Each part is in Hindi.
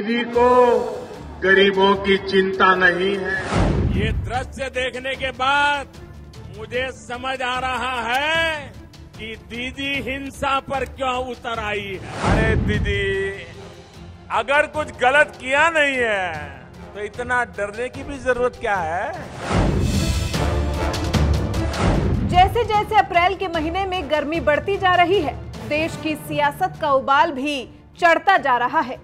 दीदी को गरीबों की चिंता नहीं है। ये दृश्य देखने के बाद मुझे समझ आ रहा है कि दीदी हिंसा पर क्यों उतर आई है। अरे दीदी, अगर कुछ गलत किया नहीं है तो इतना डरने की भी जरूरत क्या है। जैसे जैसे अप्रैल के महीने में गर्मी बढ़ती जा रही है, देश की सियासत का उबाल भी चढ़ता जा रहा है।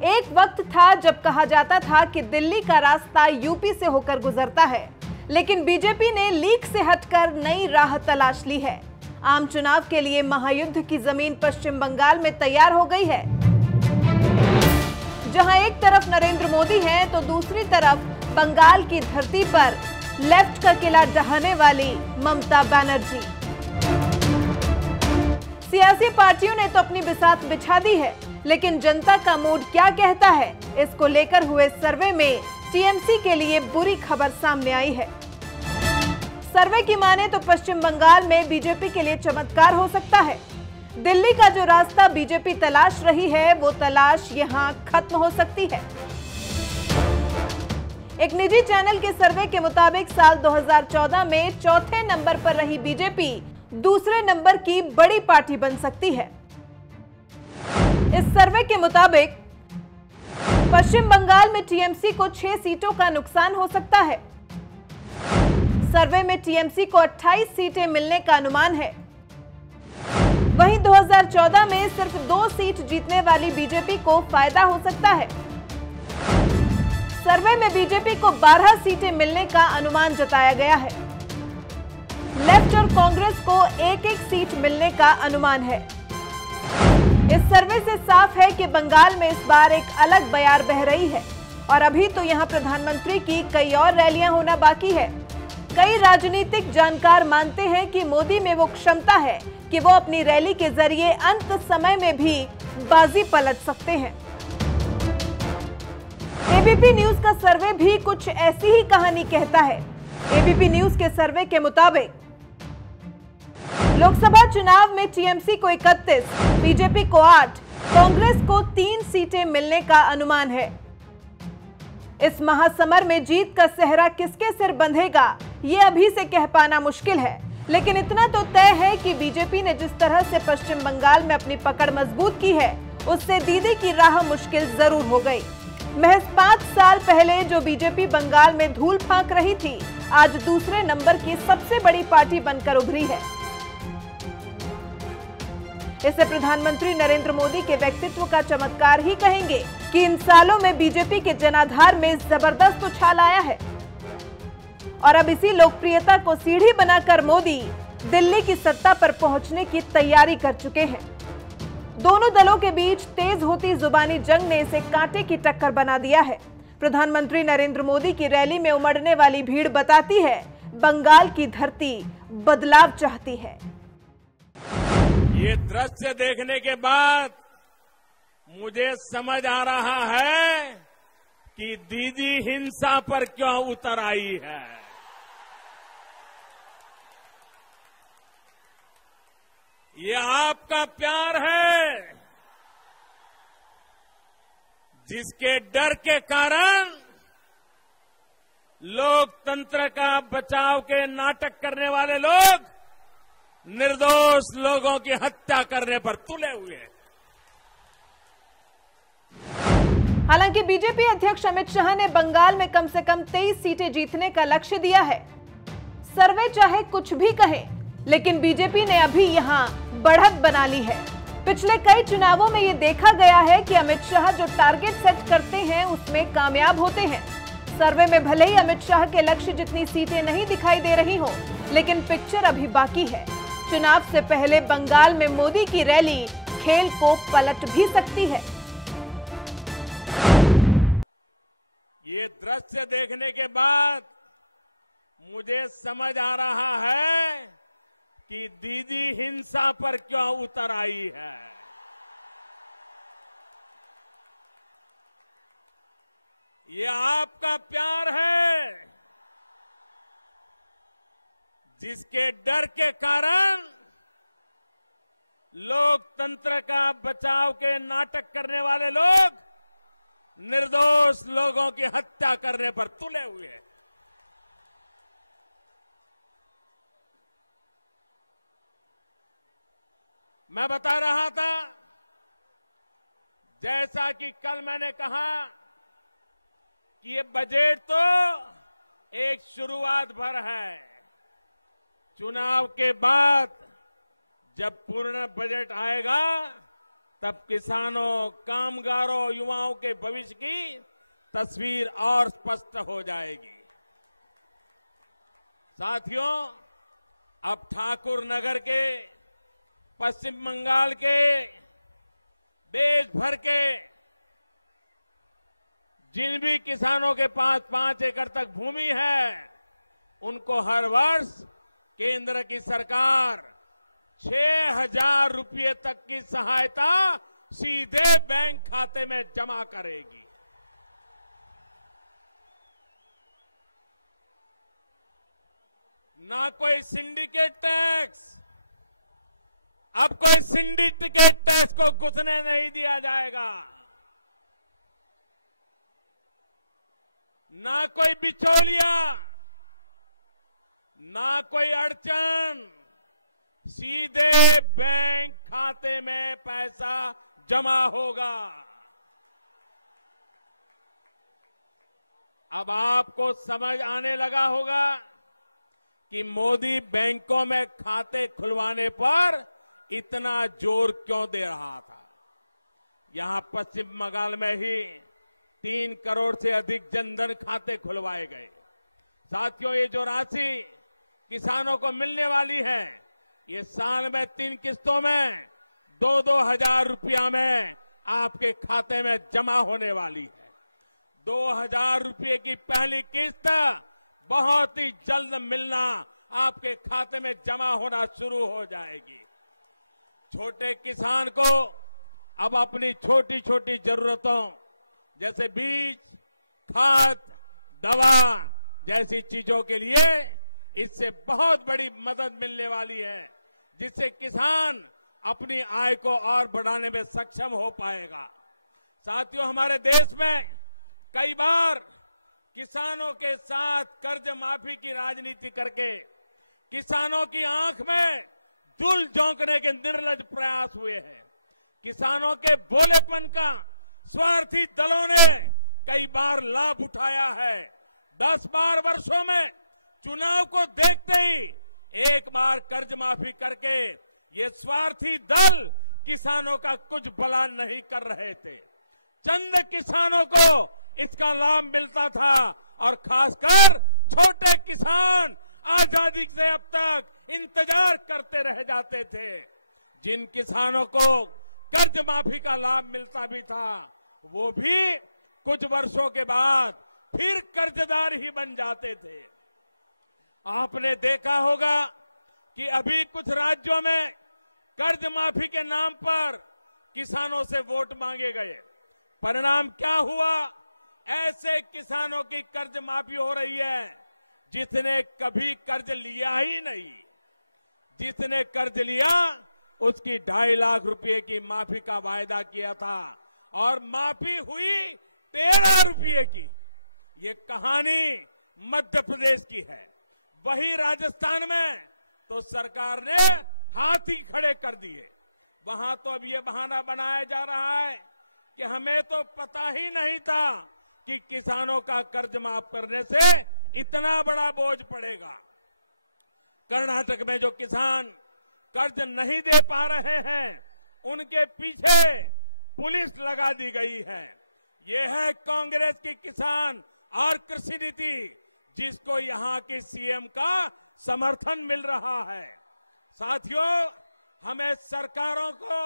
एक वक्त था जब कहा जाता था कि दिल्ली का रास्ता यूपी से होकर गुजरता है, लेकिन बीजेपी ने लीक से हटकर नई राह तलाश ली है। आम चुनाव के लिए महायुद्ध की जमीन पश्चिम बंगाल में तैयार हो गई है, जहां एक तरफ नरेंद्र मोदी हैं तो दूसरी तरफ बंगाल की धरती पर लेफ्ट का किला ढहाने वाली ममता बनर्जी। सियासी पार्टियों ने तो अपनी बिसात बिछा दी है, लेकिन जनता का मूड क्या कहता है, इसको लेकर हुए सर्वे में टीएमसी के लिए बुरी खबर सामने आई है। सर्वे की माने तो पश्चिम बंगाल में बीजेपी के लिए चमत्कार हो सकता है। दिल्ली का जो रास्ता बीजेपी तलाश रही है, वो तलाश यहां खत्म हो सकती है। एक निजी चैनल के सर्वे के मुताबिक साल 2014 में चौथे नंबर पर रही बीजेपी दूसरे नंबर की बड़ी पार्टी बन सकती है। इस सर्वे के मुताबिक पश्चिम बंगाल में टीएमसी को 6 सीटों का नुकसान हो सकता है। सर्वे में टीएमसी को 28 सीटें मिलने का अनुमान है। वहीं 2014 में सिर्फ 2 सीट जीतने वाली बीजेपी को फायदा हो सकता है। सर्वे में बीजेपी को 12 सीटें मिलने का अनुमान जताया गया है। लेफ्ट और कांग्रेस को एक-एक सीट मिलने का अनुमान है। इस सर्वे से साफ है कि बंगाल में इस बार एक अलग बयार बह रही है और अभी तो यहां प्रधानमंत्री की कई और रैलियां होना बाकी है। कई राजनीतिक जानकार मानते हैं कि मोदी में वो क्षमता है कि वो अपनी रैली के जरिए अंत समय में भी बाजी पलट सकते हैं। एबीपी न्यूज का सर्वे भी कुछ ऐसी ही कहानी कहता है। एबीपी न्यूज के सर्वे के मुताबिक लोकसभा चुनाव में टीएमसी को 31, बीजेपी को 8, कांग्रेस को 3 सीटें मिलने का अनुमान है। इस महासमर में जीत का सेहरा किसके सिर बंधेगा, ये अभी से कह पाना मुश्किल है, लेकिन इतना तो तय है कि बीजेपी ने जिस तरह से पश्चिम बंगाल में अपनी पकड़ मजबूत की है, उससे दीदी की राह मुश्किल जरूर हो गई। महज 5 साल पहले जो बीजेपी बंगाल में धूल फांक रही थी, आज दूसरे नंबर की सबसे बड़ी पार्टी बनकर उभरी है। इसे प्रधानमंत्री नरेंद्र मोदी के व्यक्तित्व का चमत्कार ही कहेंगे कि इन सालों में बीजेपी के जनाधार में जबरदस्त उछाल आया है और अब इसी लोकप्रियता को सीढ़ी बनाकर मोदी दिल्ली की सत्ता पर पहुंचने की तैयारी कर चुके हैं। दोनों दलों के बीच तेज होती जुबानी जंग ने इसे कांटे की टक्कर बना दिया है। प्रधानमंत्री नरेंद्र मोदी की रैली में उमड़ने वाली भीड़ बताती है, बंगाल की धरती बदलाव चाहती है। ये दृश्य देखने के बाद मुझे समझ आ रहा है कि दीदी हिंसा पर क्यों उतर आई है। ये आपका प्यार है, जिसके डर के कारण लोकतंत्र का बचाव के नाटक करने वाले लोग निर्दोष लोगों की हत्या करने पर तुले हुए हैं। हालांकि बीजेपी अध्यक्ष अमित शाह ने बंगाल में कम से कम 23 सीटें जीतने का लक्ष्य दिया है। सर्वे चाहे कुछ भी कहे, लेकिन बीजेपी ने अभी यहां बढ़त बना ली है। पिछले कई चुनावों में यह देखा गया है कि अमित शाह जो टारगेट सेट करते हैं उसमें कामयाब होते हैं। सर्वे में भले ही अमित शाह के लक्ष्य जितनी सीटें नहीं दिखाई दे रही हो, लेकिन पिक्चर अभी बाकी है। चुनाव से पहले बंगाल में मोदी की रैली खेल को पलट भी सकती है। ये दृश्य देखने के बाद मुझे समझ आ रहा है कि दीदी हिंसा पर क्यों उतर आई है। ये आपका प्यार है, जिसके डर के कारण लोकतंत्र का बचाव के नाटक करने वाले लोग निर्दोष लोगों की हत्या करने पर तुले हुए हैं। मैं बता रहा था, जैसा कि कल मैंने कहा कि ये बजट तो एक शुरुआत भर है। चुनाव के बाद जब पूर्ण बजट आएगा तब किसानों, कामगारों, युवाओं के भविष्य की तस्वीर और स्पष्ट हो जाएगी। साथियों, अब ठाकुर नगर के, पश्चिम बंगाल के, देश भर के जिन भी किसानों के पास 5 एकड़ तक भूमि है, उनको हर वर्ष केंद्र की सरकार 6,000 रुपये तक की सहायता सीधे बैंक खाते में जमा करेगी। ना कोई सिंडिकेट टैक्स, अब कोई सिंडिकेट टैक्स को घुसने नहीं दिया जाएगा। ना कोई बिचौलिया, ना कोई अड़चन, सीधे बैंक खाते में पैसा जमा होगा। अब आपको समझ आने लगा होगा कि मोदी बैंकों में खाते खुलवाने पर इतना जोर क्यों दे रहा था। यहां पश्चिम बंगाल में ही 3 करोड़ से अधिक जनधन खाते खुलवाए गए। साथियों, ये जो राशि किसानों को मिलने वाली है, ये साल में 3 किस्तों में 2-2 हजार रुपया में आपके खाते में जमा होने वाली है। 2,000 रुपये की पहली किस्त बहुत ही जल्द मिलना, आपके खाते में जमा होना शुरू हो जाएगी। छोटे किसान को अब अपनी छोटी छोटी जरूरतों जैसे बीज, खाद, दवा जैसी चीजों के लिए इससे बहुत बड़ी मदद मिलने वाली है, जिससे किसान अपनी आय को और बढ़ाने में सक्षम हो पाएगा। साथियों, हमारे देश में कई बार किसानों के साथ कर्ज माफी की राजनीति करके किसानों की आंख में धूल झोंकने के निर्लज प्रयास हुए हैं। किसानों के भोलेपन का स्वार्थी दलों ने कई बार लाभ उठाया है। 10-12 वर्षों में चुनाव को देखते ही एक बार कर्ज माफी करके ये स्वार्थी दल किसानों का कुछ भला नहीं कर रहे थे। चंद किसानों को इसका लाभ मिलता था और खासकर छोटे किसान आजादी से अब तक इंतजार करते रह जाते थे। जिन किसानों को कर्ज माफी का लाभ मिलता भी था, वो भी कुछ वर्षों के बाद फिर कर्जदार ही बन जाते थे। आपने देखा होगा कि अभी कुछ राज्यों में कर्ज माफी के नाम पर किसानों से वोट मांगे गए। परिणाम क्या हुआ? ऐसे किसानों की कर्ज माफी हो रही है जिसने कभी कर्ज लिया ही नहीं। जिसने कर्ज लिया उसकी 2.5 लाख रुपए की माफी का वायदा किया था और माफी हुई 13 रुपये की। ये कहानी मध्य प्रदेश की है। वही राजस्थान में तो सरकार ने हाथ ही खड़े कर दिए। वहां तो अब ये बहाना बनाया जा रहा है कि हमें तो पता ही नहीं था कि किसानों का कर्ज माफ करने से इतना बड़ा बोझ पड़ेगा। कर्नाटक में जो किसान कर्ज नहीं दे पा रहे हैं, उनके पीछे पुलिस लगा दी गई है। यह है कांग्रेस की किसान और कृषि नीति, जिसको यहां के सीएम का समर्थन मिल रहा है। साथियों, हमें सरकारों को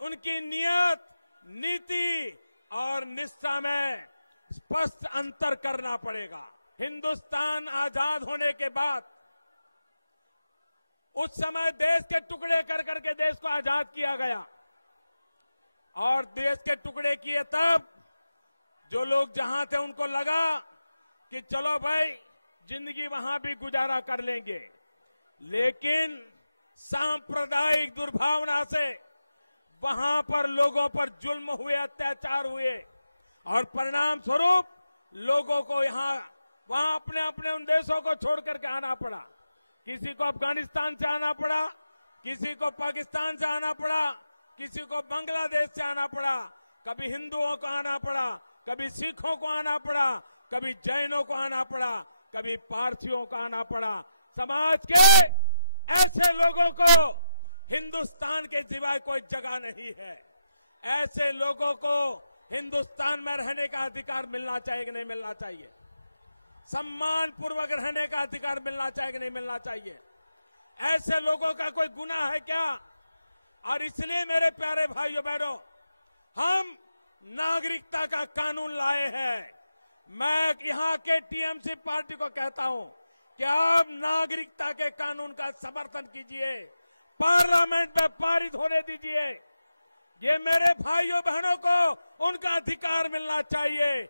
उनकी नियत, नीति और निष्ठा में स्पष्ट अंतर करना पड़ेगा। हिंदुस्तान आजाद होने के बाद उस समय देश के टुकड़े कर करके देश को आजाद किया गया और देश के टुकड़े किए तब जो लोग जहां थे उनको लगा कि चलो भाई जिंदगी वहां भी गुजारा कर लेंगे। लेकिन सांप्रदायिक दुर्भावना से वहां पर लोगों पर जुल्म हुए, अत्याचार हुए और परिणाम स्वरूप लोगों को वहां अपने अपने उन देशों को छोड़ करके आना पड़ा। किसी को अफगानिस्तान से आना पड़ा, किसी को पाकिस्तान से आना पड़ा, किसी को बांग्लादेश से आना पड़ा, कभी हिंदुओं को आना पड़ा, कभी सिखों को आना पड़ा, कभी जैनों को आना पड़ा, कभी पारसियों को आना पड़ा। समाज के ऐसे लोगों को हिंदुस्तान के सिवाय कोई जगह नहीं है। ऐसे लोगों को हिंदुस्तान में रहने का अधिकार मिलना चाहिए कि नहीं मिलना चाहिए? सम्मान पूर्वक रहने का अधिकार मिलना चाहिए कि नहीं मिलना चाहिए? ऐसे लोगों का कोई गुनाह है क्या? और इसलिए मेरे प्यारे भाइयों बहनों, हम नागरिकता का कानून लाए हैं। मैं यहां के टीएमसी पार्टी को कहता हूं कि आप नागरिकता के कानून का समर्थन कीजिए, पार्लियामेंट में पारित होने दीजिए। ये मेरे भाइयों बहनों को उनका अधिकार मिलना चाहिए।